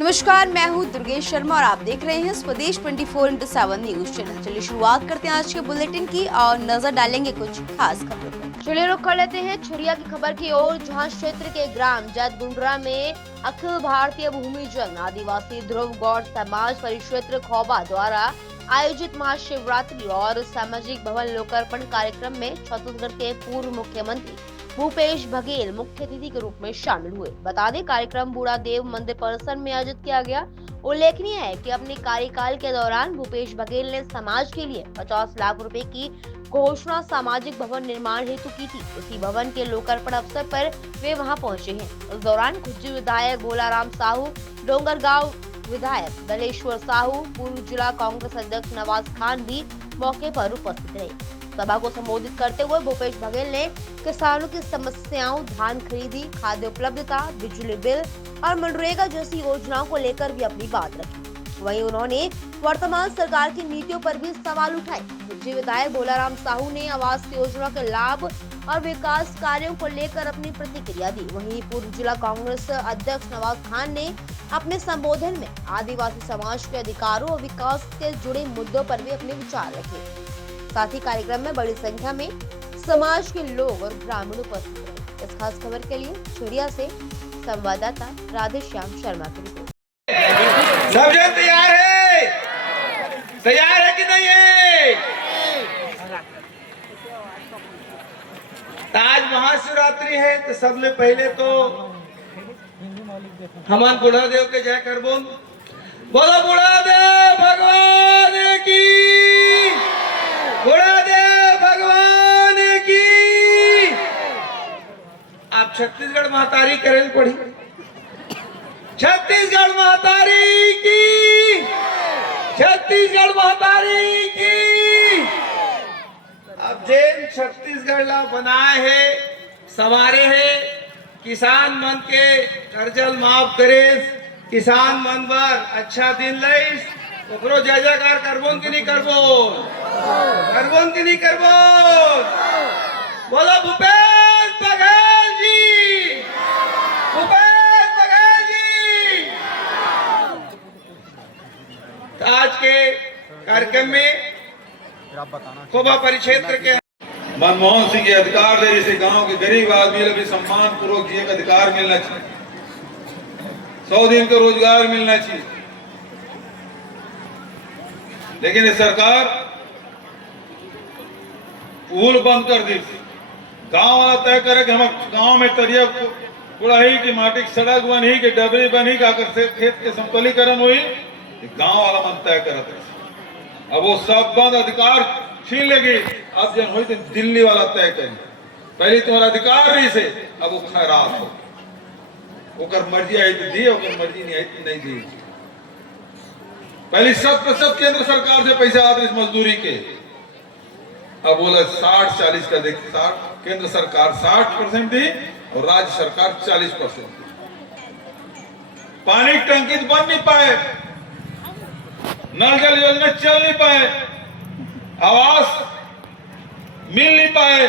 नमस्कार, मैं हूं दुर्गेश शर्मा और आप देख रहे हैं स्वदेश 24/7 न्यूज चैनल। चलिए शुरुआत करते हैं आज के बुलेटिन की और नजर डालेंगे कुछ खास खबरों पर। चलिए रुख कर लेते हैं छुरिया की खबर की ओर, जहां क्षेत्र के ग्राम जैतगुंडरा में अखिल भारतीय भूमिजन आदिवासी ध्रुव गौड़ समाज परिक्षेत्र खौबा द्वारा आयोजित महाशिवरात्रि और सामाजिक भवन लोकार्पण कार्यक्रम में छत्तीसगढ़ के पूर्व मुख्यमंत्री भूपेश बघेल मुख्य अतिथि के रूप में शामिल हुए। बता दें, कार्यक्रम बूढ़ा देव मंदिर परिसर में आयोजित किया गया। उल्लेखनीय है कि अपने कार्यकाल के दौरान भूपेश बघेल ने समाज के लिए 50 लाख रुपए की घोषणा सामाजिक भवन निर्माण हेतु की थी। इसी भवन के लोकार्पण अवसर पर वे वहां पहुंचे हैं। इस दौरान खुज्जी विधायक भोलाराम साहू, डोंगरगांव विधायक दलेश्वर साहू, पूर्व जिला कांग्रेस अध्यक्ष नवाज खान भी मौके पर उपस्थित रहे। सभा को संबोधित करते हुए भूपेश बघेल ने किसानों की समस्याओं, धान खरीदी, खाद्य उपलब्धता, बिजली बिल और मनरेगा जैसी योजनाओं को लेकर भी अपनी बात रखी। वहीं उन्होंने वर्तमान सरकार की नीतियों पर भी सवाल उठाए। पूर्व विधायक भोलाराम साहू ने आवास योजना के लाभ और विकास कार्यों को लेकर अपनी प्रतिक्रिया दी। वहीं पूर्व जिला कांग्रेस अध्यक्ष नवाज खान ने अपने संबोधन में आदिवासी समाज के अधिकारों और विकास से जुड़े मुद्दों पर भी अपने विचार रखे। साथ ही कार्यक्रम में बड़ी संख्या में समाज के लोग और ग्रामीण उपस्थित रहे। इस खास खबर के लिए छुरिया से संवाददाता राधेश्याम शर्मा की रिपोर्ट। सब जन तैयार है? तैयार है कि नहीं है? आज महाशिवरात्रि है तो सबसे पहले तो हमान बूढ़ा देव के जय कर बोल। बोलो बूढ़ा देव भगवान की, बूढ़ा देव भगवान की। आप छत्तीसगढ़ महतारी करेल पढ़ी। छत्तीसगढ़ महतारी की, छत्तीसगढ़ महतारी की। अब जैन छत्तीसगढ़ ला बनाए है, संवारे है, किसान मन के कर्जल माफ करे, किसान मन बर अच्छा दिन लइस, ओकरो जय जयकार करबोन कि नहीं करबोन? करबोन कि नहीं करबोन? बोलो भूपेश बघेल जी, भूपेश बघेल जी। तो आज के कार्यक्रम में खोबा परिक्षेत्र के मनमोहन सिंह के अधिकार दे से गांव के गरीब आदमी भी सम्मान पूर्वक जिए का अधिकार मिलना चाहिए। 100 दिन का रोजगार मिलना चाहिए। लेकिन ये सरकार पूल बंद कर दी। गांव वाला तय करे कि हम गांव में तरिया कुड़ाही की माटी की सड़क बनी, कि डबरी बनी, का खेत के समतलीकरण हुई, गांव वाला मन तय करते। अब वो सब बंद, अधिकार छीन लेगी। अब जब हुई तो दिल्ली वाला तय करें। पहले तुम्हारा अधिकार रही से, अब वो खैरात हो, ओकर मर्जी आई तो दी, ओकर मर्जी नहीं आई तो नहीं दी। पहले 100% केंद्र सरकार से पैसा आते इस मजदूरी के। अब बोला 60-40 का देख, 60 केंद्र सरकार 60% दी और राज्य सरकार 40% दी। पानी की टंकी बन नहीं पाए, नल जल योजना चल नहीं पाए, आवास मिल नहीं पाए,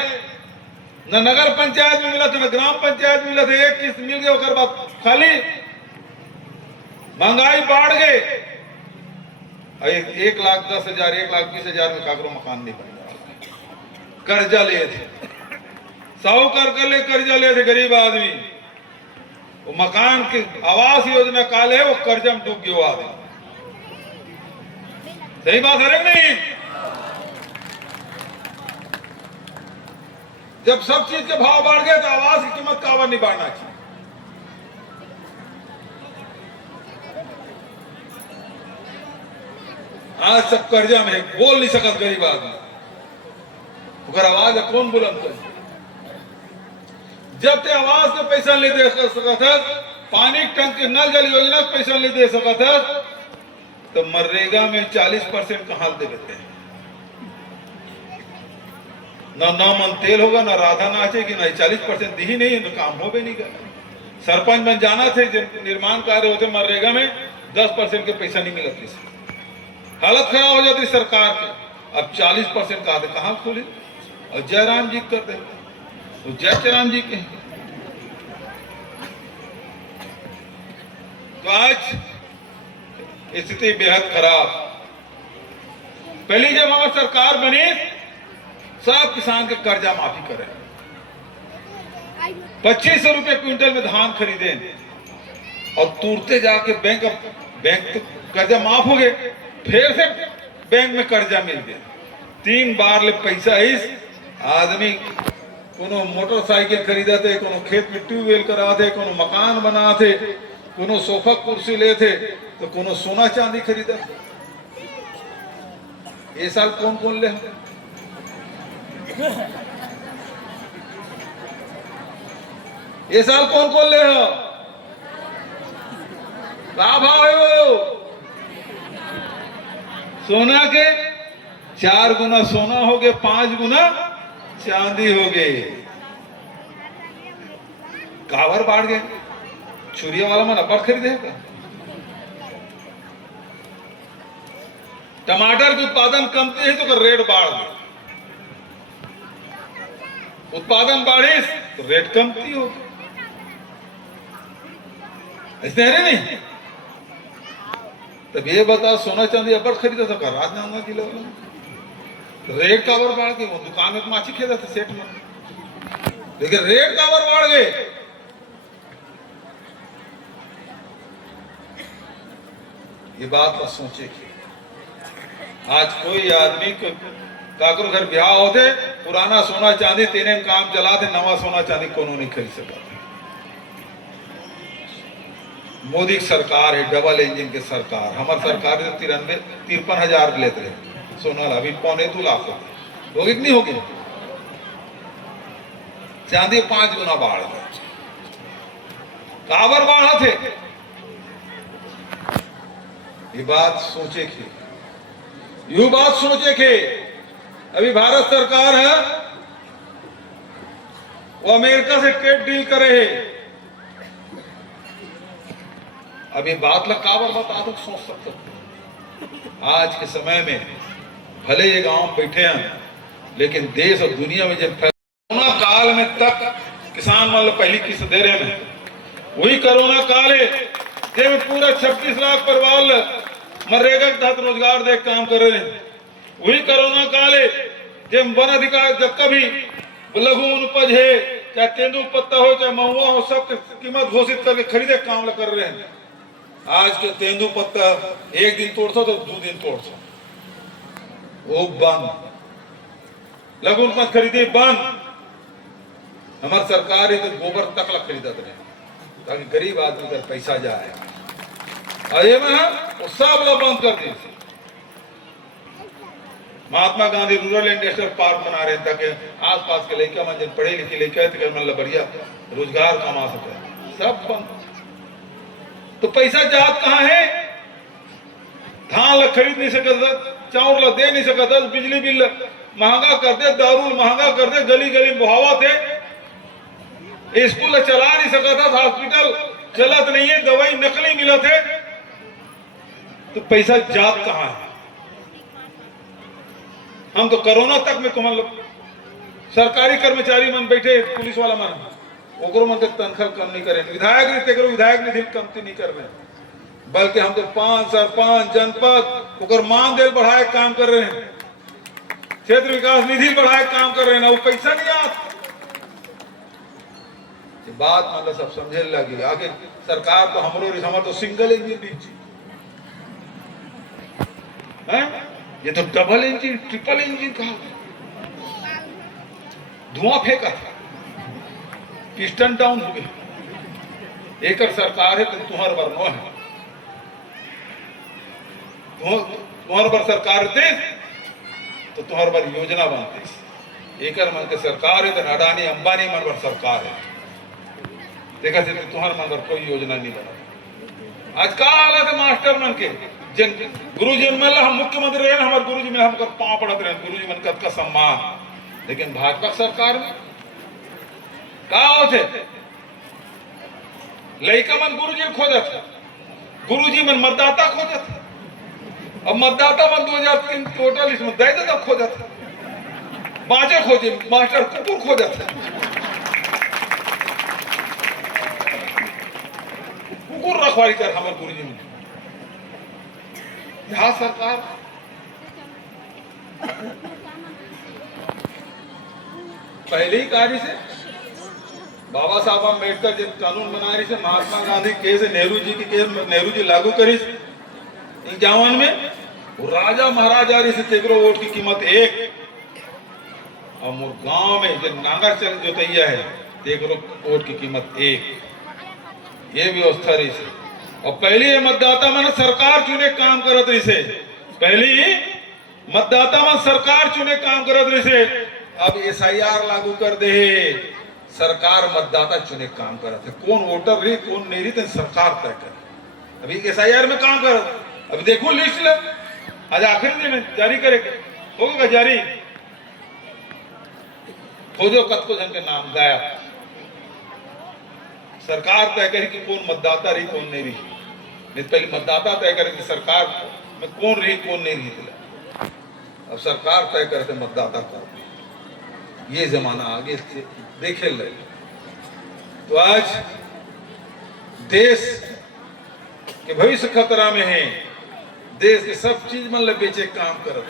न नगर पंचायत में मिला था, न ग्राम पंचायत में मिला था। एक किस्त मिल गया, ओकर बाद खाली महंगाई बढ़ गए। 1,10,000 1,20,000 में काकरो मकान नहीं बन रहा। कर्जा लिए थे, साहूकार कर ले कर्जा लिए थे गरीब आदमी। वो मकान के आवास योजना काल है, वो कर्जा में डूब गया आदमी। सही बात है नहीं? जब सब चीज के भाव बढ़ गए तो आवास की कीमत का नहीं बढ़ना चाहिए। आज सब कर्जा में बोल नहीं सकत गरीब आदमी, अगर आवाज कौन बुलंद करे? जब ते आवास के पैसा नहीं दे सकत है, पानी टंकी नल जल योजना के पैसा नहीं दे सकत है, तो मनरेगा में 40% कहां दे देते हैं? ना मन तेल होगा, ना राधा नाचेगी, ना 40% दी ही नहीं, तो काम हो भी नहीं कर। सरपंच बन जाना थे, निर्माण कार्य होते मनरेगा में 10% के पैसा नहीं मिलते, हालत खराब हो जाती सरकार की। अब 40% का कहां खोली? और जयराम जी करते, तो जय राम जी के। तो आज स्थिति बेहद खराब। पहली जब हमारी सरकार बनी सब किसान के कर्जा माफी करे, 2500 रुपए क्विंटल में धान खरीदे और तुरते जाके बैंक तो कर्जा माफ हो गए, फिर से बैंक में कर्जा मिल गया। 3 बार ले पैसा इस आदमी कोनो मोटरसाइकिल खरीदा थे, कोनो खेत में ट्यूबवेल करा थे, कोनो मकान बना थे, कोनो सोफा कुर्सी ले थे, तो कोनो सोना चांदी खरीदा। ये साल कौन कौन ले? ये साल कौन कौन ले हो? क्या भाव है वो? सोना के 4 गुना सोना हो गए, 5 गुना चांदी हो गए। कावर बाढ़ गए, छुरिया वाला मन अब्बड़ खरीदेगा। टमाटर के उत्पादन कमती है तो रेट बढ़ गए, उत्पादन बढ़े तो रेट कमती हो गई। ऐसे है नहीं? तब ये बता, सोना चांदी अब्बड़ खरीदा था का राज नांगा किलो, रेट कावर बढ़ गए। वो दुकान में तो माछी खेदा था सेठ में, लेकिन रेट कावर बढ़ गए। ये बात को सोचे कि आज कोई आदमी काकरो घर ब्याह होते, पुराना सोना चांदी तेने काम चलाते, नवा सोना चांदी कोनो नहीं खरीद सकता। मोदी की सरकार है, डबल इंजन की सरकार। हमारी सरकार ने 53,000 लेते रहे सोना, अभी 2.25 लाख हो गए, नहीं हो गए। चांदी 5 गुना बढ़ गए, काबर बढ़ा थे। ये बात सोचे कि, यू बात सोचे कि अभी भारत सरकार है वो अमेरिका से ट्रेड डील करे है। अभी बात लग काबर बता दो, सोच सकते। आज के समय में भले ये गांव बैठे हैं, लेकिन देश और दुनिया में जब कोरोना काल में तक किसान मान लो पहली किस्त दे रहे हैं, वही कोरोना काल है जब पूरा 26 लाख परिवार मनरेगा के तहत रोजगार दे काम कर रहे हैं। वही कोरोना काल है जब वन अधिकार जब कभी लघु उपज है, चाहे तेंदू पत्ता हो चाहे महुआ हो, सब कीमत घोषित करके खरीदे काम कर रहे हैं। आज के तेंदू पत्ता 1 दिन तोड़ता तो 2 दिन तोड़ता, वो बंद। लघु उपज खरीदे बंद। हमारी सरकार है तो गोबर तक ला खरीदत रहे ताकि गरीब आदमी का पैसा जाए। अरे वो सब लोग बंद कर दी। Mahatma Gandhi rural industrial park बना रहे हैं ताकि आसपास के लड़का मन जब पढ़े लिखे लड़का मतलब बढ़िया रोजगार कमा सके, सब बंद। तो पैसा जात कहाँ है? धान ला खरीद नहीं सकता, चावल ला दे नहीं सकता, बिजली बिल महंगा कर दे, दारू महंगा कर दे, गली गली बुहावा थे, स्कूल चला नहीं सकता, हॉस्पिटल चलत नहीं है, दवाई नकली मिलत है, तो पैसा जात कहाँ है? हम तो कोरोना तक में तो मतलब सरकारी कर्मचारी मन बैठे, पुलिस वाला मन ओकरो मन तनख्वाह कम नहीं करे, विधायक निधि कमती नहीं कर रहे, बल्कि हम तो 5 सरपंच जनपद ओकर मानदेय बढ़ाए काम कर रहे हैं, क्षेत्र विकास निधि बढ़ाए काम कर रहे हैं, वो पैसा नहीं आता। बात मतलब सब समझे लगी। आगे सरकार तो हमारे तो सिंगल इंजन है, ये तो डबल इंजन ट्रिपल इंजन कहा, धुआं फेंका था, पिस्टन डाउन हो गया। एक सरकार है तो तुम्हारे बरनो है, तुम्हारे पर सरकार थे तो तुम्हारे पर योजना बनती। एक मन के सरकार है तो अडानी अंबानी मन पर सरकार है, देखा से तुम्हारे मन पर कोई योजना नहीं बना। आज का हालत है मास्टर मन के गुरु जी में हम मुख्यमंत्री रहे, हमारे गुरु जी में हम पांव पड़ते रहे, गुरु जी मन का सम्मान। लेकिन भाजपा सरकार में का होते लड़का मन गुरु जी खोजत, गुरु जी मन मतदाता खोजत, अब मतदाता मन 2003 टोटल इसमें दे देता खोजत, बाजे खोजे, मास्टर कुकुर खोजत, कुकुर रखवाली कर हमारे गुरु जी में। यह सरकार पहली कार्य से बाबा साहब अम्बेडकर जब कानून बना रही से महात्मा गांधी केस नेहरू जी की केस नेहरू जी लागू करी 51 में राजा महाराजा रही से तेकरो वोट की कीमत 1 और मोर गांव में जो नांगर चल जोतैया है तेकरो वोट की कीमत 1 ये व्यवस्था रही से। और पहली मतदाता मन सरकार चुने काम करत रही से पहली मतदाता मन सरकार चुने काम करत रही से। अब SIR लागू कर दे सरकार मतदाता चुने काम करत है कौन वोटर रही कौन नहीं रही तो सरकार तय करे। अभी SIR में काम करत अभी देखो लिस्ट ले आज आखिरी दिन में जारी करे होगा जारी खोजो कत को जन के नाम गायब सरकार तय करे कि कौन मतदाता रही कौन नहीं रही नहीं पहले मतदाता तय करे कि सरकार में कौन रही कौन नहीं रही अब सरकार तय करते मतदाता कर ये जमाना आगे से देखे ले। तो आज देश के भविष्य खतरा में है देश के सब चीज मन बेचे काम करत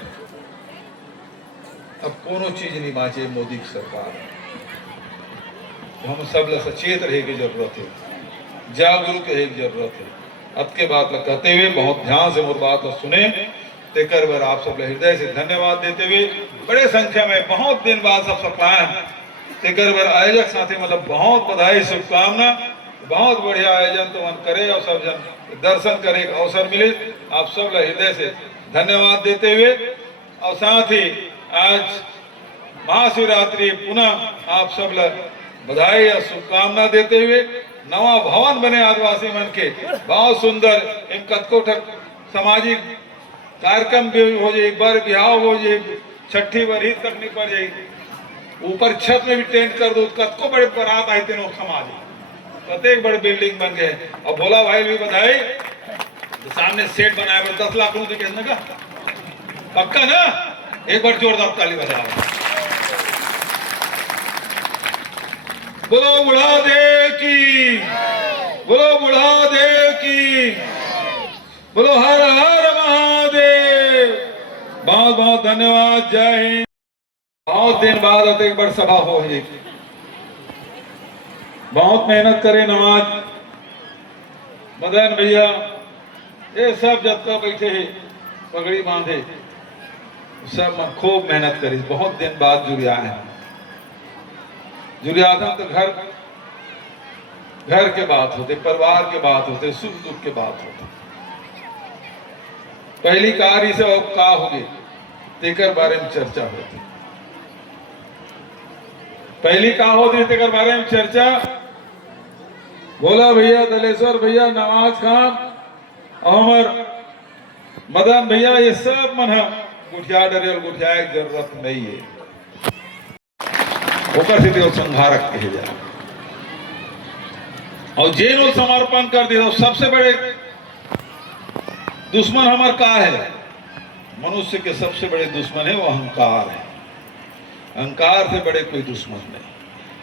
अब कोनो चीज नहीं बाचे मोदी की सरकार हम सब ला सचेत रहे की जरूरत है जागरूक रहे की जरूरत है। अब के बात कहते हुए बहुत ध्यान से मोर बात सुने तेकर बार आप सब हृदय से धन्यवाद देते हुए बड़े संख्या में बहुत दिन बाद सब सप्लाए तेकर बार आयोजक साथी मतलब बहुत बधाई शुभकामना बहुत बढ़िया आयोजन तो मन करे और सब जन दर्शन करे अवसर मिले आप सब हृदय से धन्यवाद देते हुए और साथ ही आज महाशिवरात्रि पुनः आप सब बधाई और शुभकामना देते हुए नवा भवन बने आदिवासी मन के बहुत सुंदर इन कतको सामाजिक कार्यक्रम भी हो जाए बार ब्याह हो जाए छठी बरही तक नहीं पड़ जाएगी ऊपर छत में भी टेंट कर दो कतको बड़े बारात आए थे समाज प्रत्येक बड़े बिल्डिंग बन गए। और भोला भाई भी बधाई तो सामने सेट बनाया 10 लाख रुपए कहने का पक्का ना एक बार जोरदार ताली बजा बोलो बुढ़ा देव की बोलो बुढ़ा देव की बोलो हर हर महादेव। बहुत बहुत धन्यवाद जय हिंद। बहुत दिन बाद एक बार सभा हो गई बहुत मेहनत करे नवाज मदन भैया ये सब जब तक बैठे हैं पगड़ी बांधे सब खूब मेहनत करी बहुत दिन बाद जुड़िया है जुड़िया था तो घर के बात होते परिवार के बात होते सुख दुख के बात होते पहली कार्य से और का हो गई तेकर बारे में चर्चा होती पहली का होती तेकर बारे में चर्चा भोला भैया दलेश्वर भैया नवाज खान अमर मदन भैया ये सब मन गुठिया डरे और गुठिया की जरूरत नहीं है ऊपर से देव संहारक कहे जाए और जेनो समर्पण कर दिया सबसे बड़े दुश्मन हमार का है मनुष्य के सबसे बड़े दुश्मन है वो अहंकार है अहंकार से बड़े कोई दुश्मन नहीं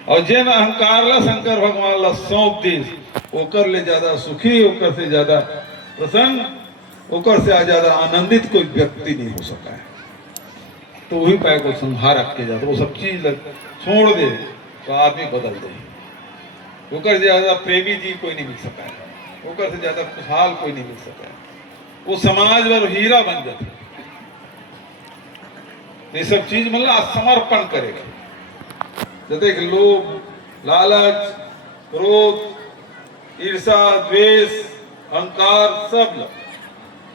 और जिन अहंकार ला शंकर भगवान ला सौंप दी ओकर ले ज्यादा सुखी ओकर से ज्यादा प्रसन्न ओकर से ज्यादा आनंदित कोई व्यक्ति नहीं हो सका है तो वही पाए को संहारक के जाता वो सब चीज छोड़ दे तो आदमी बदल दे ओकर से ज्यादा प्रेमी जी कोई नहीं मिल सका है ओकर से ज्यादा खुशहाल कोई नहीं मिल सका है वो समाज में हीरा बन जाता ये सब चीज मतलब समर्पण करेगा जैसे कि लोभ लालच क्रोध ईर्षा द्वेष अहंकार सब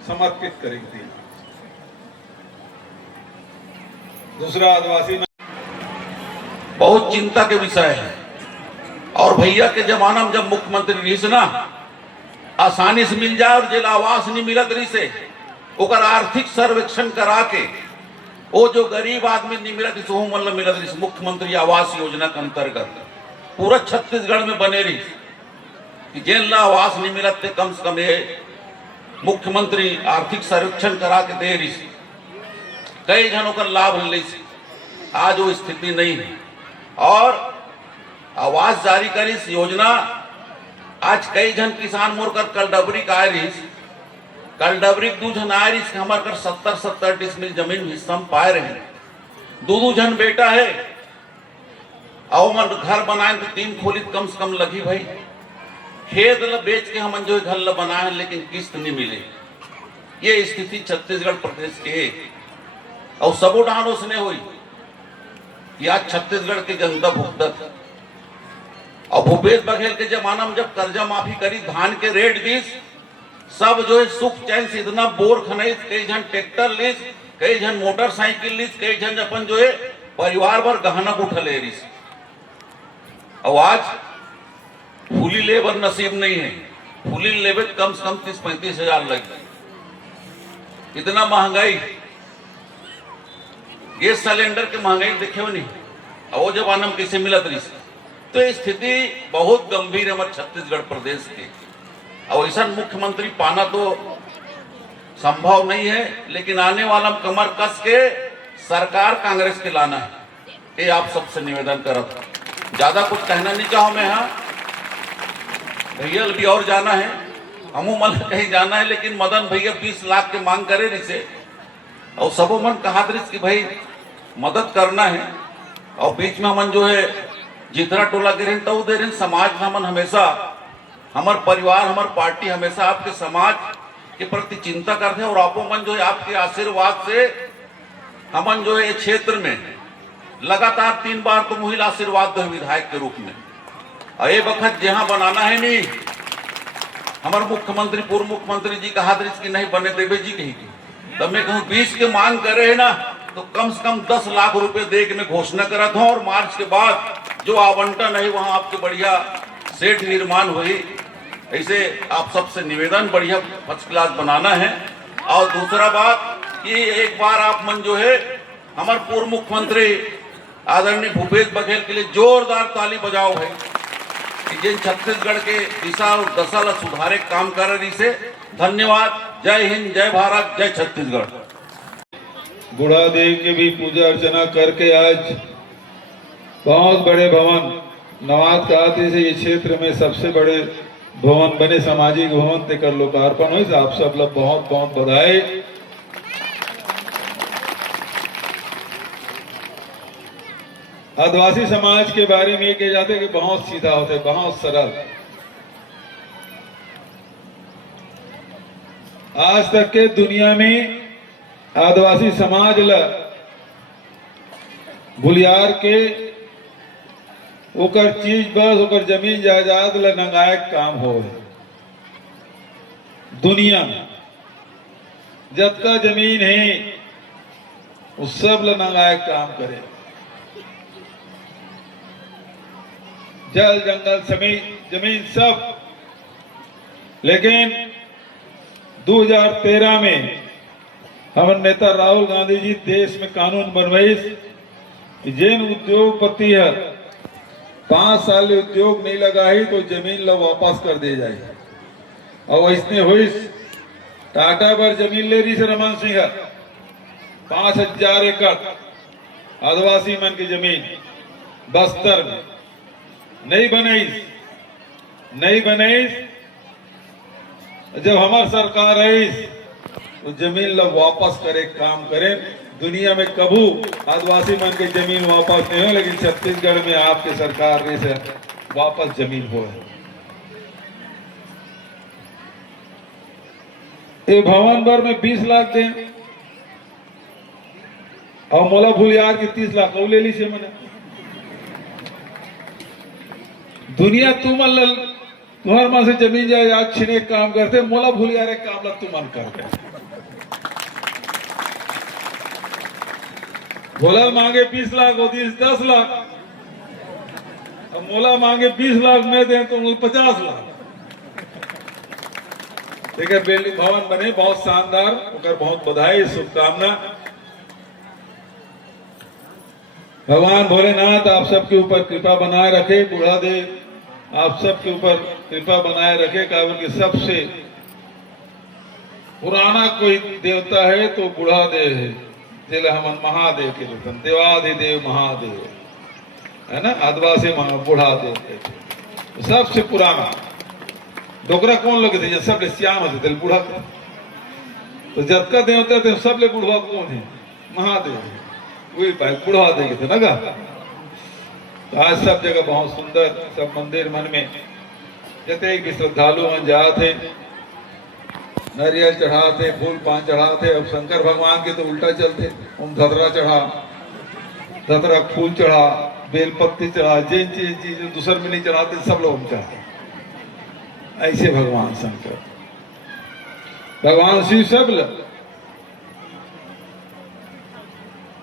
समर्पित करेंगे। दूसरा आदिवासी में बहुत चिंता के विषय है और भैया के जमाना में जब मुख्यमंत्री रही से ना आसानी से मिल जाए और जेल आवास नहीं मिलत रही से ओकर आर्थिक सर्वेक्षण करा के वो जो गरीब आदमी नहीं मिलत रही वो मतलब मिलत रही मुख्यमंत्री आवास योजना के अंतर्गत पूरा छत्तीसगढ़ में बने रही कि जेल ला आवास नहीं मिलत थे कम से कम ये मुख्यमंत्री आर्थिक सर्वेक्षण करा के दे रही कई जनों का लाभ ले आज वो स्थिति नहीं है और आवास जारी करी इस योजना आज कई जन किसान मोर कर कल डबरी का रही कल डबरी दू जन आए इसके हमारे कर 70-70 डिसमिल जमीन हिस्सा हम पाए रहे, दो जन बेटा है और मन घर बनाए तो 3 खोली कम से कम लगी भाई, खेत ल बेच के हम जो घर ल बनाए लेकिन किस्त नहीं मिले। ये स्थिति छत्तीसगढ़ प्रदेश के है और सबो डान उसने हुई कि आज छत्तीसगढ़ की जनता भुगतत। और भूपेश बघेल के जमाना में जब कर्जा माफी करी, धान के रेट दिस, सब जो है सुख चैन से इतना बोर खनई, कई जन ट्रैक्टर लिस, कई जन मोटरसाइकिल लिस, कई जन अपन जो है परिवार भर गहना उठा ले रही। और आज फूली लेबर नसीब नहीं है, फूली लेबर कम से कम 30-35 हजार लग गई। इतना महंगाई, गैस सिलेंडर के महंगाई देखे हो नहीं, और वो जमाना में कैसे मिलत रही। तो स्थिति बहुत गंभीर है हमारे छत्तीसगढ़ प्रदेश की, और ऐसा मुख्यमंत्री पाना तो संभव नहीं है, लेकिन आने वाला कमर कस के सरकार कांग्रेस के लाना है, ये आप सबसे निवेदन करत। ज्यादा कुछ कहना नहीं चाहूं मैं, हाँ भैया भी और जाना है, हमू मन कहीं जाना है, लेकिन मदन भैया 20 लाख के मांग करे रिसे, और सबो मन कहा कि भाई मदद करना है। और बीच में हमन जो है जितना टोला गिरे तो दे रहे, समाज में हमन हमेशा, हमार परिवार, हमार पार्टी हमेशा आपके समाज के प्रति चिंता करते हैं, और आपो मन जो है आपके आशीर्वाद से हमन जो है क्षेत्र में लगातार 3 बार तो मुहिल आशीर्वाद दे विधायक के रूप में। और ये वक्त जहां बनाना है नहीं, हमारे मुख्यमंत्री पूर्व मुख्यमंत्री जी कहा कि नहीं बने देवे जी कही, तब मैं कहूँ 20 के मांग करे है ना, तो कम से कम 10 लाख रुपए दे के मैं घोषणा करा था, और मार्च के बाद जो आवंटन है वहां आपके बढ़िया सेठ निर्माण हुई। ऐसे आप सबसे निवेदन बढ़िया फर्स्ट क्लास बनाना है। और दूसरा बात कि एक बार आप मन जो है हमारे पूर्व मुख्यमंत्री आदरणीय भूपेश बघेल के लिए जोरदार ताली बजाओ है कि जिन छत्तीसगढ़ के दिशा और दशा ला सुधारे काम कर रही से। धन्यवाद। जय हिंद, जय भारत, जय छत्तीसगढ़। बुढ़ादेव की भी पूजा अर्चना करके आज बहुत बड़े भवन नवाद कहते से ये क्षेत्र में सबसे बड़े भवन बने, सामाजिक भवन तेकर लोकार्पण हुई। आप सब लोग बहुत बहुत बधाई। आदिवासी समाज के बारे में ये कहे जाते कि बहुत सीधा होते, बहुत सरल। आज तक के दुनिया में आदिवासी समाज ला भूलियार के ओकर चीज बस ओकर जमीन जायदाद ला नंगाए काम हो। दुनिया में जतका जमीन है उस सब ला नंगाए काम करे, जल जंगल समेत जमीन सब। लेकिन 2013 में हमारे नेता राहुल गांधी जी देश में कानून बनवाई कि जिन उद्योगपति है 5 साल उद्योग नहीं लगाई तो जमीन ला वापस कर दे जाए। और इसने हुई टाटा पर जमीन ले रही से रमन सिंह 5000 एकड़ आदिवासी मन की जमीन बस्तर में नहीं बनाई। जब हमारी सरकार आई तो जमीन ला वापस करे काम करें। दुनिया में कबू आदिवासी मन की जमीन वापस नहीं हो, लेकिन छत्तीसगढ़ में आपके सरकार ने से वापस जमीन हो। ये भवन भर में 20 लाख दें और मोला भूलियार की 30 लाख ले ली से मैंने। दुनिया तुम्हारे मन से जमीन जायदाद छीने काम करते, मोला भूलियार काम ला तुम मन करते। भोला मांगे 20 लाख और 10 लाख, अब मोला मांगे 20 लाख में दें तो 50 लाख। ठीक है, बिल्डिंग भवन बने बहुत शानदार, उनका बहुत बधाई, शुभकामना। भगवान भोलेनाथ आप सबके ऊपर कृपा बनाए रखे, बूढ़ा देव आप सबके ऊपर कृपा बनाए रखे। कारण कि सबसे पुराना कोई देवता है तो बूढ़ा देव है, तेल हमन महादेव के रूपन देवाधिदेव महादेव है ना, आदिवासी बूढ़ा देव सबसे पुराना। डोकरा कौन लोग थे? सब श्याम होते थे बूढ़ा। तो जब का देवता थे सब ले बुढ़वा कौन है? महादेव, वही पाए बुढ़वा देंगे थे ना। तो आज सब जगह बहुत सुंदर, सब मंदिर मन में जते भी श्रद्धालु मन जाते, नारियल चढ़ाते, फूल पान चढ़ाते। अब शंकर भगवान के तो उल्टा चलते, हम धतरा चढ़ा, धतरा फूल चढ़ा, बेलपत्ती चढ़ा, जिन चीज दूसर में नहीं चढ़ाते सब लोग हम चढ़ाते। ऐसे भगवान शंकर, भगवान शिव सब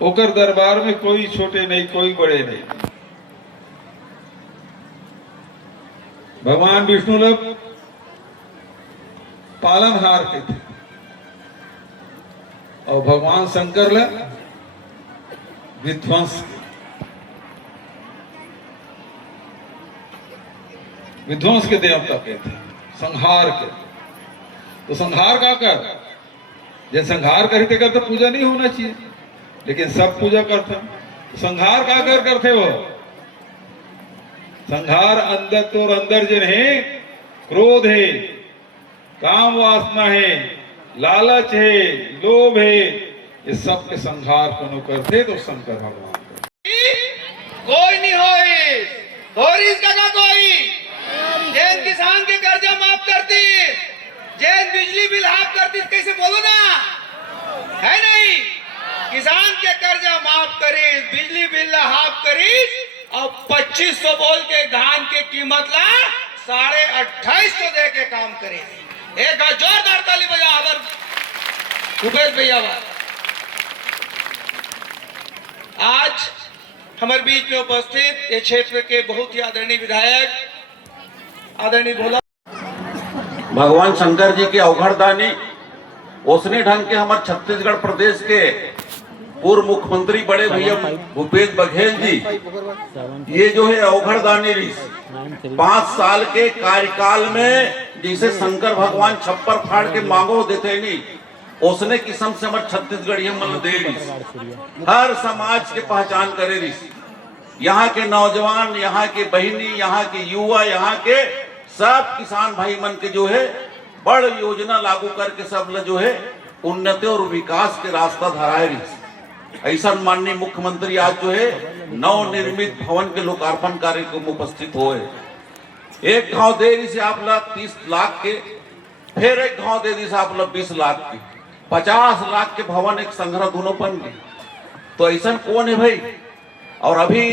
ओकर दरबार में कोई छोटे नहीं, कोई बड़े नहीं। भगवान विष्णु लोग पालनहार के थे और भगवान शंकर ले विध्वंस, विध्वंस के देवता के थे, संहार के। तो संहार का कर, जब संहार करते करते पूजा नहीं होना चाहिए, लेकिन सब पूजा करते। तो संहार का कर करते हो? संहार अंदर तो अंदर जिन है क्रोध है, काम वासना है, लालच है, लोभ है, ये सब के संहार को करते तो शंकर भगवान कोई नहीं हो इसका का कोई जैन किसान के कर्जा माफ करती, जैन बिजली बिल हाफ करती, कैसे बोलो ना, है नहीं? किसान के कर्जा माफ करी, बिजली बिल हाफ करी और 2500 बोल के धान के कीमत ला 2850 दे के काम करे। एक जोरदार ताली बजा आवर भूपेश भैया। आज हमारे बीच में उपस्थित ये क्षेत्र के बहुत ही आदरणीय विधायक आदरणीय भोला भगवान शंकर जी के अवघड़दानी, उसने ढंग के हमारे छत्तीसगढ़ प्रदेश के पूर्व मुख्यमंत्री बड़े भैया भूपेश बघेल जी, ये जो है अवघड़दानी 5 साल के कार्यकाल में जिसे शंकर भगवान छप्पर फाड़ के मांगो देते नहीं, उसने किस्म से हमारे छत्तीसगढ़ ये मन दे रही, हर समाज के पहचान करे रही। यहाँ के नौजवान, यहाँ के बहिनी, यहाँ के युवा, यहाँ के सब किसान भाई मन के जो है बड़ योजना लागू करके सब जो है उन्नति और विकास के रास्ता धराए रही। ऐसा माननीय मुख्यमंत्री आज जो है नवनिर्मित भवन के लोकार्पण कार्यक्रम में उपस्थित हुए। एक गांव दे रही से आप 30 लाख के, फिर एक गांव दे दी से आप 20 लाख के, 50 लाख के भवन एक संग्रह दोनों बन गए। तो ऐसा कौन है भाई? और अभी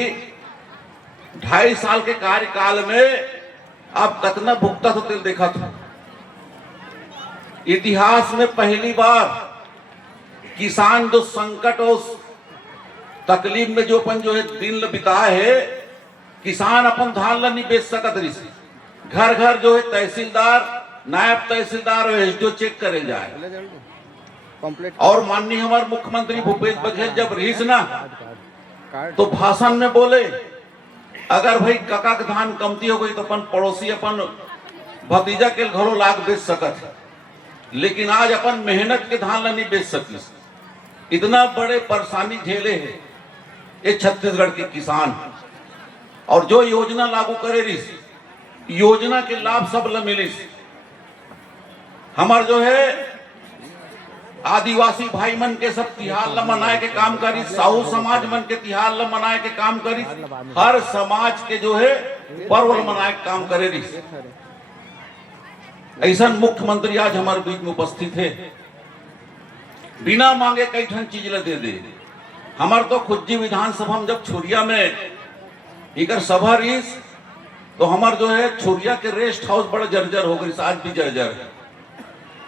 2.5 साल के कार्यकाल में आप कितना भुगता तो तेल देखा था। इतिहास में पहली बार किसान जो संकट और तकलीफ में जो अपन जो है दिन बिताए है, किसान अपन धान ला नहीं बेच सकत रही। घर घर जो है तहसीलदार, नायब तहसीलदार और एसडीओ चेक करे जाए। और माननीय हमारे मुख्यमंत्री भूपेश बघेल जब रहीस ना तो भाषण में बोले, अगर भाई कका के धान कमती हो गई तो अपन पड़ोसी अपन भतीजा के घरों लाख बेच सकत है, लेकिन आज अपन मेहनत के धान ला नहीं बेच सकी। इतना बड़े परेशानी झेले है ये छत्तीसगढ़ के किसान। और जो योजना लागू करे रही, योजना के लाभ सब ला मिली। हमार जो है आदिवासी भाई मन के सब तिहार ला मनाए के काम करी, साहू समाज मन के तिहार ला मनाए के काम करी, हर समाज के जो है पर्व मनाए के काम करे रही। ऐसा मुख्यमंत्री आज हमारे बीच में उपस्थित है, बिना मांगे कई ठन चीज ला दे दे। हमार तो खुज्जी विधानसभा में जब छुरिया में इकर सभा रही तो हमार जो है छुरिया के रेस्ट हाउस बड़ा जर्जर हो गई, आज भी जर्जर है।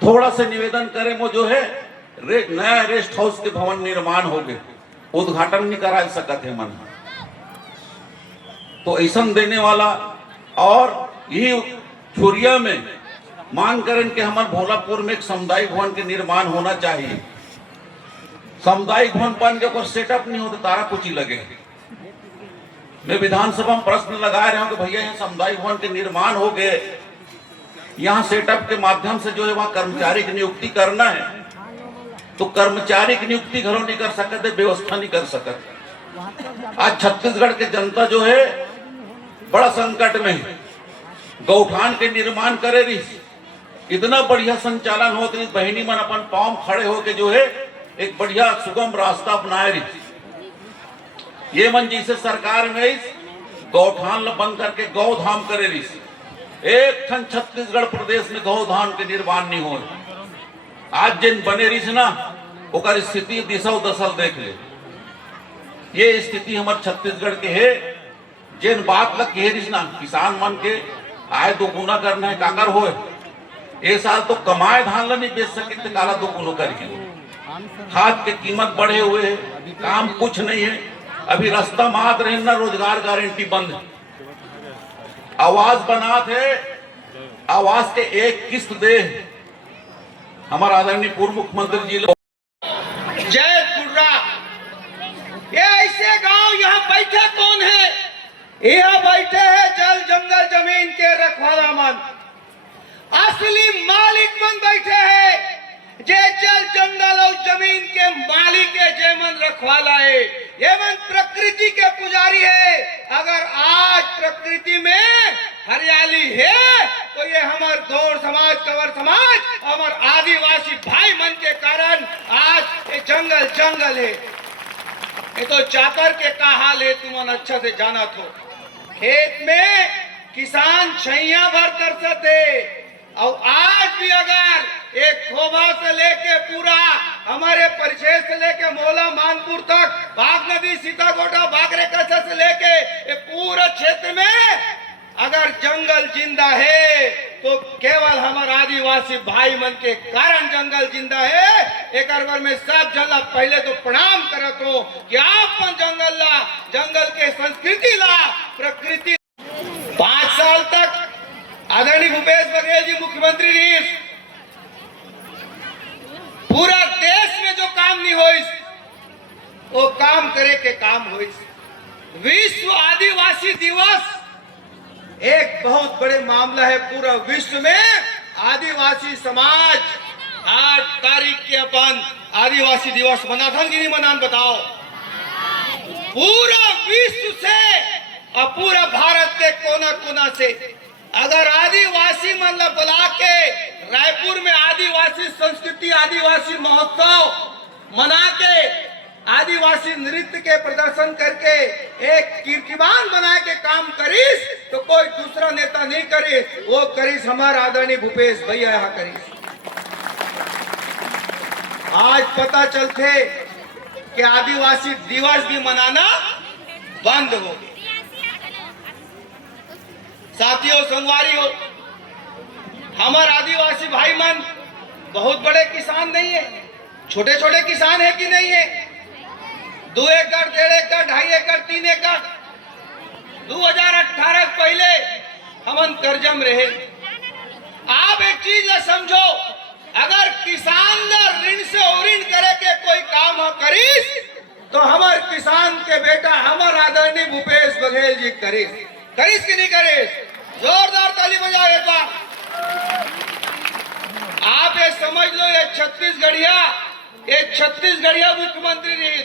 थोड़ा सा निवेदन करें वो जो है नया रेस्ट हाउस के भवन निर्माण हो गए, उद्घाटन नहीं करा सकते है मन। तो ऐसा देने वाला और यही छुरिया में मांग करें कि हमारे भोलापुर में एक सामुदायिक भवन के निर्माण होना चाहिए। सामुदायिक भवन बन के सेटअप नहीं होता तारा कुछ ही लगे। मैं विधानसभा में प्रश्न लगा रहा हूं कि भैया यहाँ सामुदायिक भवन के निर्माण हो गए, यहाँ सेटअप के माध्यम से जो है वहां कर्मचारी की नियुक्ति करना है, तो कर्मचारी की नियुक्ति घरों नहीं कर सकते, व्यवस्था नहीं कर सकते। आज छत्तीसगढ़ के जनता जो है बड़ा संकट में है। गौठान के निर्माण करे रही, इतना बढ़िया संचालन हो तो बहनी मन अपन पांव खड़े होके जो है एक बढ़िया सुगम रास्ता अपनाए रही। ये मन जैसे सरकार में गौठान बंद करके गौधाम करे रही। एक ठन छत्तीसगढ़ प्रदेश में गौधाम के निर्माण नहीं हो। आज जिन बने रही ना ओकर स्थिति दिशा दशल देख ले। ये स्थिति हमारे छत्तीसगढ़ के है। जिन बात लग कह रही ना किसान मन के आय दोगुना करना है काकर हो। ये साल तो कमाए धान ला नहीं बेच सके तो काला दोगुना करके। खाद के कीमत बढ़े हुए है, काम कुछ नहीं है। अभी रास्ता मात रहे ना रोजगार गारंटी बंद है। आवाज बना थे आवाज के एक किस्त दे हमारा आदरणीय पूर्व मुख्यमंत्री जी लोग। जय गुर्रा ये ऐसे गांव यहाँ बैठे कौन है? यहाँ बैठे हैं जल जंगल जमीन के रखवाला मन, असली मालिक मन बैठे हैं। जे जल जंगल और जमीन के मालिक है, जे मन रखवाला है, ये मन प्रकृति के पुजारी है। अगर आज प्रकृति में हरियाली है तो ये हमार गौड़ समाज, कंवर समाज, हमार आदिवासी भाई मन के कारण आज ये जंगल जंगल है। ये तो चाकर के का हाल है तुम अच्छा से जाना तो। खेत में किसान छैया भर कर सकते और आज भी अगर एक खोबा से लेके पूरा हमारे परिचय से लेके मोला मानपुर तक बाग नदी सीतागोटा बागरे कच्चा से लेके ये पूरा क्षेत्र में अगर जंगल जिंदा है तो केवल हमारे आदिवासी भाई मन के कारण जंगल जिंदा है। एक बार में सब जला पहले तो प्रणाम करत हो कि आप जंगल ला, जंगल के संस्कृति ला, प्रकृति। 5 साल तक आदरणीय भूपेश बघेल जी मुख्यमंत्री रही। पूरा देश में जो काम नहीं हो वो काम करे के काम हो। विश्व आदिवासी दिवस एक बहुत बड़े मामला है। पूरा विश्व में आदिवासी समाज 8 तारीख के अपन आदिवासी दिवस मना था कि नहीं मनान बताओ। पूरा विश्व से और पूरा भारत के कोना कोना से अगर आदिवासी मन बुला के रायपुर में आदिवासी संस्कृति आदिवासी महोत्सव मना के आदिवासी नृत्य के प्रदर्शन करके एक कीर्तिमान बना के काम करीस तो कोई दूसरा नेता नहीं करे, वो करीस हमारा आदरणीय भूपेश भैया यहाँ करीस। आज पता चलते कि आदिवासी दिवस भी मनाना बंद हो गया। साथियों संगवारी हो, हमारे आदिवासी भाई मन बहुत बड़े किसान नहीं है, छोटे छोटे किसान है कि नहीं है। 2 एकड़ 1.5 एकड़ 2.5 एकड़ 3 एकड़ 2018 पहले हमन कर्जम रहे। आप एक चीज समझो, अगर किसान ऋण से ऋण करे के कोई काम करीस तो हमारे किसान के बेटा हमारे आदरणीय भूपेश बघेल जी करीस कि नहीं करीस? जोरदार ताली बजाओ एक बार। आप ये समझ लो ये छत्तीसगढ़िया मुख्यमंत्री रही।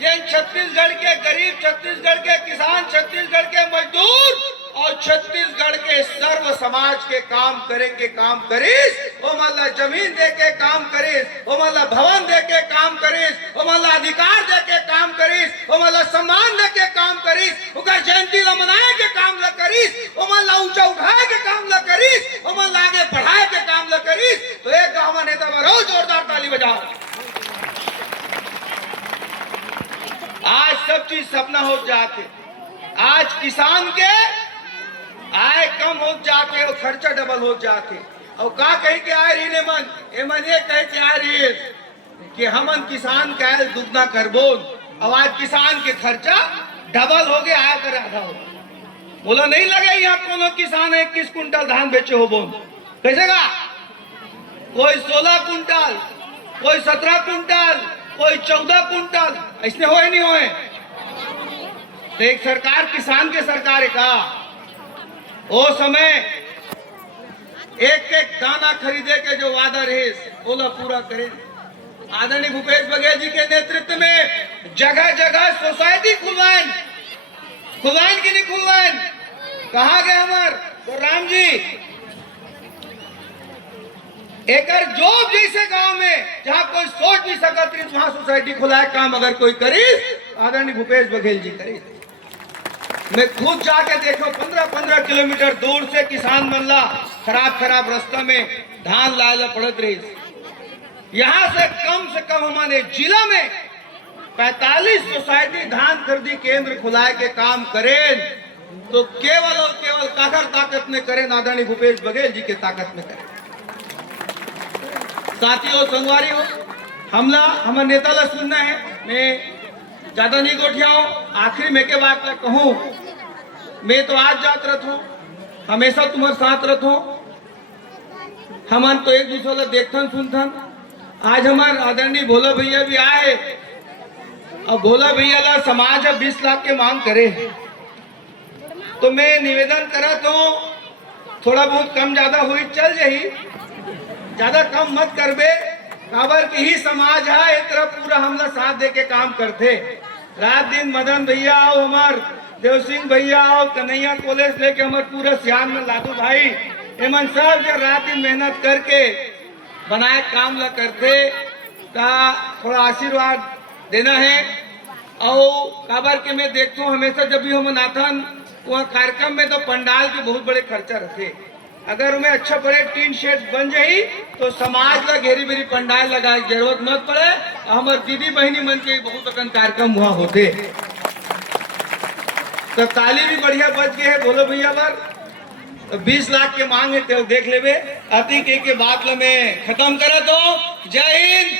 जिन छत्तीसगढ़ के गरीब, छत्तीसगढ़ के किसान, छत्तीसगढ़ के मजदूर और छत्तीसगढ़ के सर्व समाज के काम करे के काम करीस, वो मतलब जमीन दे के काम करीस, वो मतलब भवन दे के काम करीस, वो मतलब अधिकार दे के काम करीस, वो मतलब सम्मान दे के काम करीस, उनका जयंती ला मनाए के काम ला करीस, वो मतलब ऊंचा उठाए के काम ला करीस, वो मतलब आगे बढ़ाए के काम ला करीस। तो एक गाँव नेता बनो, जोरदार ताली बजाओ। आज सब चीज सपना हो जाते, आज किसान के आय कम हो जाते और खर्चा डबल हो जाते। और का कह के आए रही ने मन, ये कह के आ रही है कि हमन किसान का दुगना करबो। अब आज किसान के खर्चा डबल हो गया, आया कर आधा हो। बोला नहीं लगे यहाँ कोनो किसान 21 कुंटल धान बेचे हो बोल कैसे का? कोई 16 कुंटल, कोई 17 कुंटल, कोई 14 कुंटल, ऐसे होए नहीं होए। तो एक सरकार किसान के सरकार है का? वो समय एक एक दाना खरीदे के जो वादा रहे ओला पूरा करे। आदरणीय भूपेश बघेल जी के नेतृत्व में जगह जगह सोसाइटी खुलवाएं कि नहीं खुलवाएं? कहाँ गए हमार तो राम जी? एकर जोब जैसे गांव में जहां कोई सोच नहीं सकत रही वहां सोसाइटी खुलाए काम अगर कोई करीस आदरणीय भूपेश बघेल जी करीस। मैं खुद जाके देखो 15-15 किलोमीटर दूर से किसान मनला खराब रास्ता में धान लाए पड़त रही। यहाँ से कम हमारे जिला में 45 सोसाइटी धान खरीदी केंद्र खुलाए के काम करें तो केवल और केवल काकर ताकत में करें, आदरणीय भूपेश बघेल जी के ताकत में करें। साथियों संगवारी हो हमला हमारे नेता ला सुनना है, मैं ज्यादा नहीं गोठियाऊं, आखिरी में के बात तक कहूं, मैं तो आज जात रहता हूं, हमेशा तुम्हारे साथ रहता हूं, हमन तो एक दूसरे ला देखथन सुनथन। आज हमारे आदरणीय भोला भैया भी आए और भोला भैया ला समाज 20 लाख के मांग करे, तो मैं निवेदन करत हूं थोड़ा बहुत कम ज्यादा हुई चल जाही, ज्यादा कम मत करबे, काबर की ही समाज है एक तरफ पूरा हमला साथ दे के काम करते। रात दिन मदन भैया और हमार देव सिंह भैया और कन्हैया कॉलेज लेके हमारे पूरा सियान में लादू भाई एमन सब जो रात दिन मेहनत करके बनाए काम ला करते का थोड़ा आशीर्वाद देना है। और काबर के मैं देखता हूँ हमेशा जब भी हम नाथन वहाँ कार्यक्रम में तो पंडाल के बहुत बड़े खर्चा रहते, अगर उन्हें अच्छा बड़े टीन शेड बन जाई तो समाज ला घेरी बेरी पंडाल लगाए जरूरत मत पड़े। हमारे दीदी बहनी मन के बहुत अकन कार्यक्रम वहाँ होते, तो ताली भी बढ़िया बच गए है बोलो भैया बार 20 लाख के मांग है तो देख लेवे। अति के बात ला मैं खत्म करा तो जय हिंद।